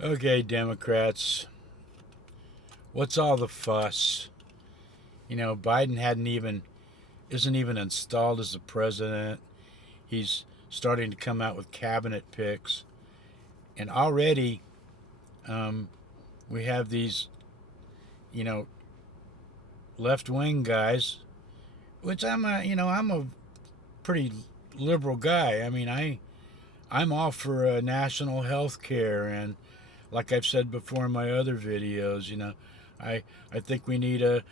Okay, Democrats, what's all the fuss? Biden isn't even installed as the president. He's starting to come out with cabinet picks, and already we have these, you know, left wing guys, which I'm a pretty liberal guy. I'm all for national health care, and like I've said before in my other videos, I I think we need to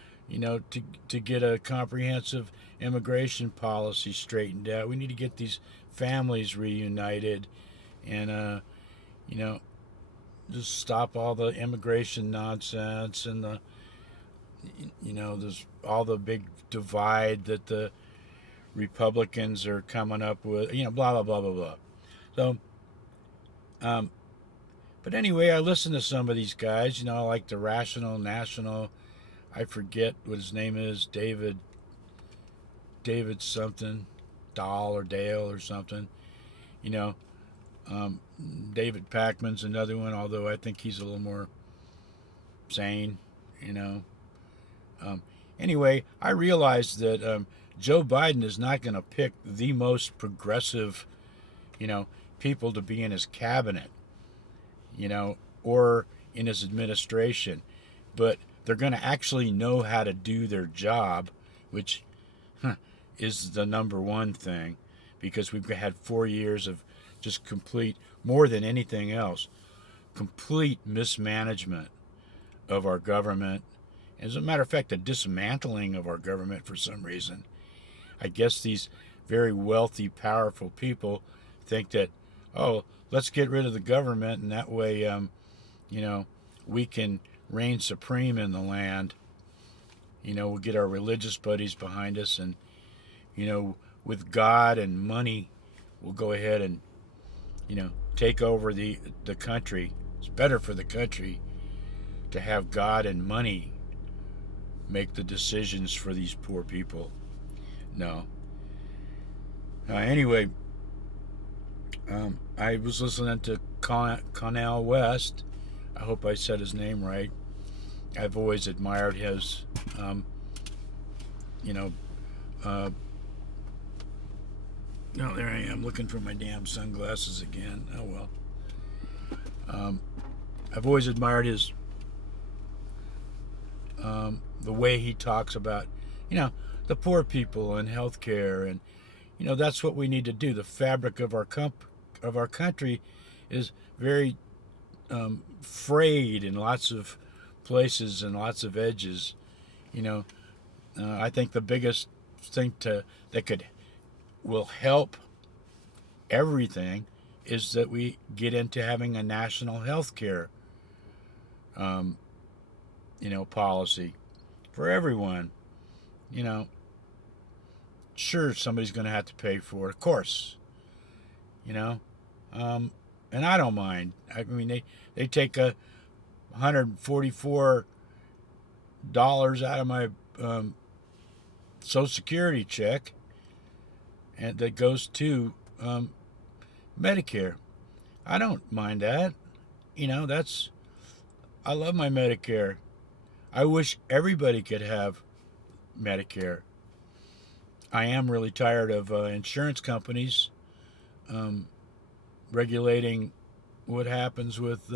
get a comprehensive immigration policy straightened out. We need to get these families reunited, and you know, just stop all the immigration nonsense and there's all the big divide that the Republicans are coming up with. Blah blah blah blah blah. So, um, but anyway, I listen to some of these guys. Like the Rational National. I forget what his name is. David something, Dahl or Dale or something. You know, um, David Packman's another one. Although I think he's a little more sane. You know. Um, anyway, I realized that Joe Biden is not going to pick the most progressive, you know, people to be in his cabinet, or in his administration, but they're going to actually know how to do their job, which is the number one thing, because we've had 4 years of just complete, more than anything else, complete mismanagement of our government. As a matter of fact, the dismantling of our government for some reason. I guess these very wealthy, powerful people think that, oh, let's get rid of the government, and that way, we can reign supreme in the land. We'll get our religious buddies behind us, and with God and money, we'll go ahead and take over the country. It's better for the country to have God and money make the decisions for these poor people. No. Anyway, I was listening to Cornel West. I hope I said his name right. I've always admired his, you know, uh, no, there I am looking for my damn sunglasses again. Oh well. Um, I've always admired his, the way he talks about, the poor people and healthcare, and that's what we need to do. The fabric of our country is very frayed in lots of places and lots of edges. You know, I think the biggest thing that could will help everything is that we get into having a national health care, um, policy for everyone. You know, sure, somebody's going to have to pay for it, of course. You know, and I don't mind. I mean, they take $144 out of my Social Security check, and that goes to Medicare. I don't mind that. That's I love my Medicare. I wish everybody could have Medicare. I am really tired of insurance companies um, regulating what happens with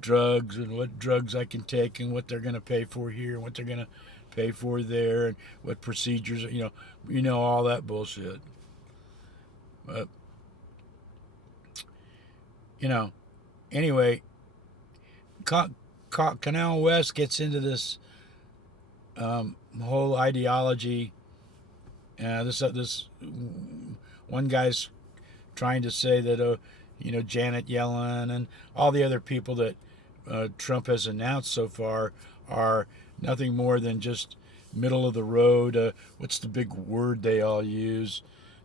drugs and what drugs I can take and what they're going to pay for here and what they're going to pay for there and what procedures. All that bullshit. But you know, anyway, Canal West gets into this whole ideology. This one guy's trying to say that Janet Yellen and all the other people that Trump has announced so far are nothing more than just middle of the road. What's the big word they all use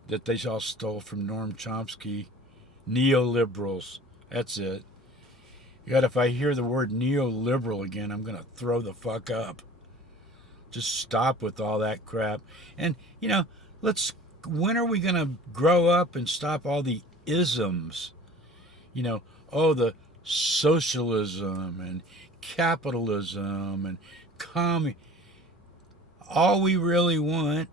that they all stole from Noam Chomsky? Neoliberals. That's it. God, if I hear the word neoliberal again, I'm gonna throw the fuck up. Just stop with all that crap. And let's. When are we gonna grow up and stop all the isms? Oh, the socialism and capitalism and all we really want,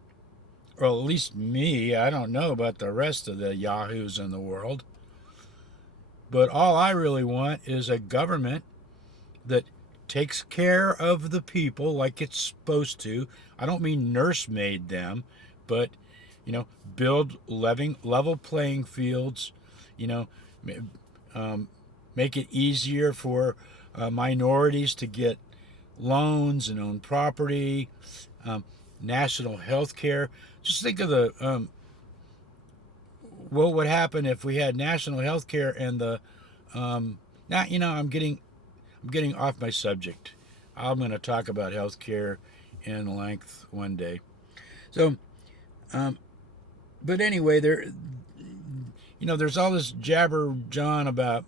or at least me, I don't know about the rest of the yahoos in the world, but all I really want is a government that takes care of the people like it's supposed to. I don't mean nursemaid them, but build level playing fields. You know, make it easier for minorities to get loans and own property. National health care. Just think of what would happen if we had national health care and the now I'm getting off my subject. I'm going to talk about health care in length one day. So, but anyway, there's all this jabber John about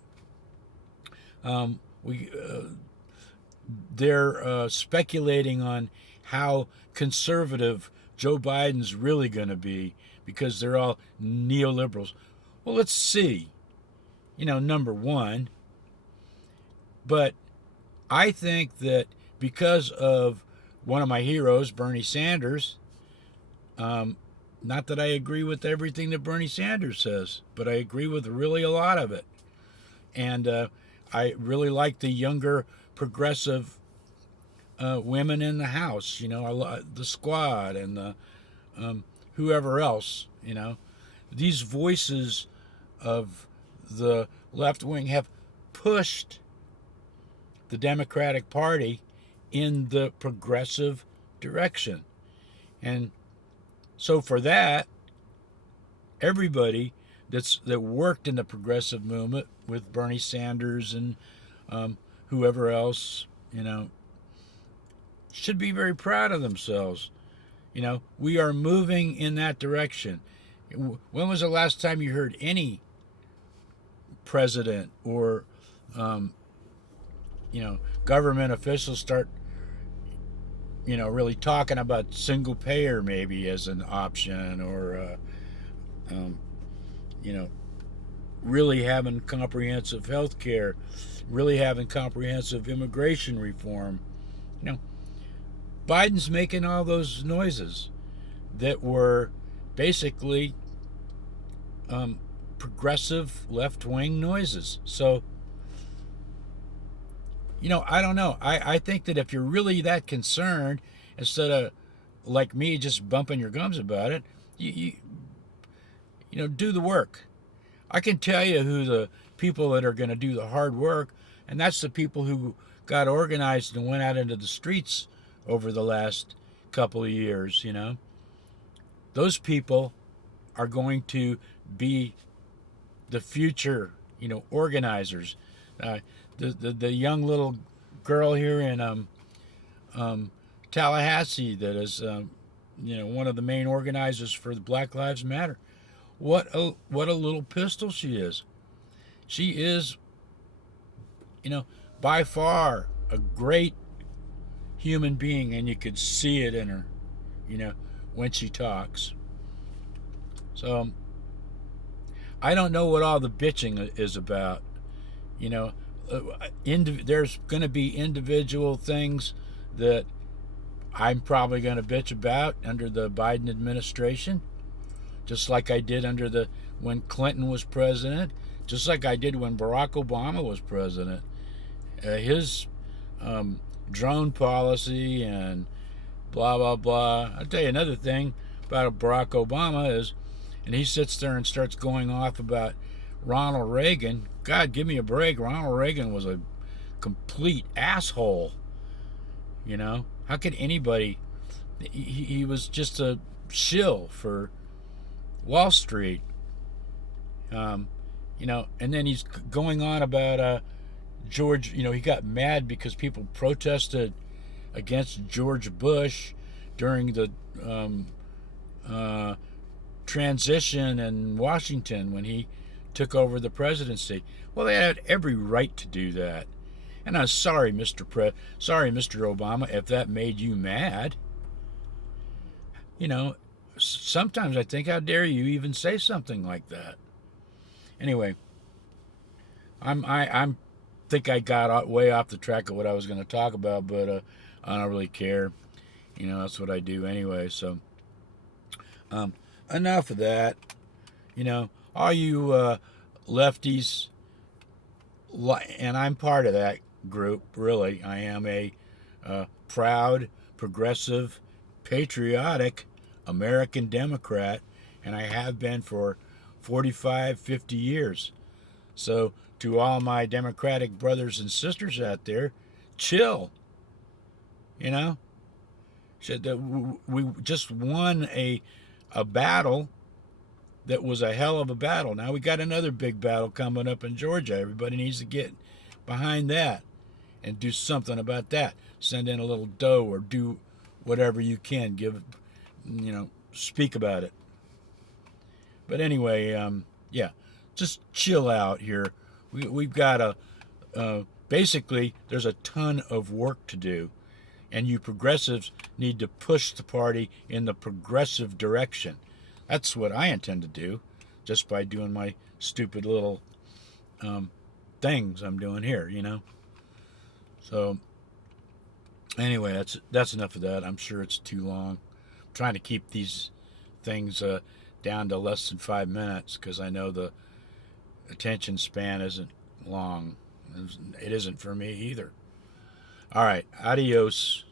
they're speculating on how conservative Joe Biden's really going to be because they're all neoliberals. Well, let's see. Number one, but I think that because of one of my heroes, Bernie Sanders, not that I agree with everything that Bernie Sanders says, but I agree with really a lot of it. And I really like the younger progressive women in the House, the Squad and the whoever else, These voices of the left wing have pushed the Democratic Party in the progressive direction. And so for that, everybody that worked in the progressive movement with Bernie Sanders and whoever else, should be very proud of themselves. We are moving in that direction. When was the last time you heard any president or government officials start really talking about single payer maybe as an option, or really having comprehensive health care, really having comprehensive immigration reform? Biden's making all those noises that were basically progressive left-wing noises. So I don't know. I think that if you're really that concerned, instead of like me just bumping your gums about it, you do the work. I can tell you who the people that are going to do the hard work, and that's the people who got organized and went out into the streets over the last couple of years. Those people are going to be the future, organizers. The young little girl here in Tallahassee that is one of the main organizers for the Black Lives Matter. What a little pistol she is. She is by far a great human being, and you could see it in her when she talks. So I don't know what all the bitching is about. There's going to be individual things that I'm probably going to bitch about under the Biden administration, just like I did when Clinton was president, just like I did when Barack Obama was president. His drone policy and blah blah blah. I'll tell you another thing about Barack Obama is, and he sits there and starts going off about Ronald Reagan. God, give me a break. Ronald Reagan was a complete asshole. How could anybody? He was just a shill for Wall Street. And then he's going on about George. He got mad because people protested against George Bush during the transition in Washington when he took over the presidency. Well, they had every right to do that. And I'm sorry, Mr. Obama, if that made you mad. Sometimes I think, how dare you even say something like that? Anyway, I'm think I got way off the track of what I was going to talk about, but I don't really care. That's what I do anyway. So, enough of that. All you lefties, and I'm part of that group, really. I am a proud, progressive, patriotic American Democrat, and I have been for 45, 50 years. So, to all my Democratic brothers and sisters out there, chill. You know, we just won a battle that was a hell of a battle. Now we got another big battle coming up in Georgia. Everybody needs to get behind that and do something about that. Send in a little dough or do whatever you can. Speak about it. But anyway, yeah, just chill out here. We've got basically, there's a ton of work to do. And you progressives need to push the party in the progressive direction. That's what I intend to do, just by doing my stupid little things I'm doing here. So anyway, that's enough of that. I'm sure it's too long. I'm trying to keep these things down to less than 5 minutes because I know the attention span isn't long. It isn't for me either. All right, adios.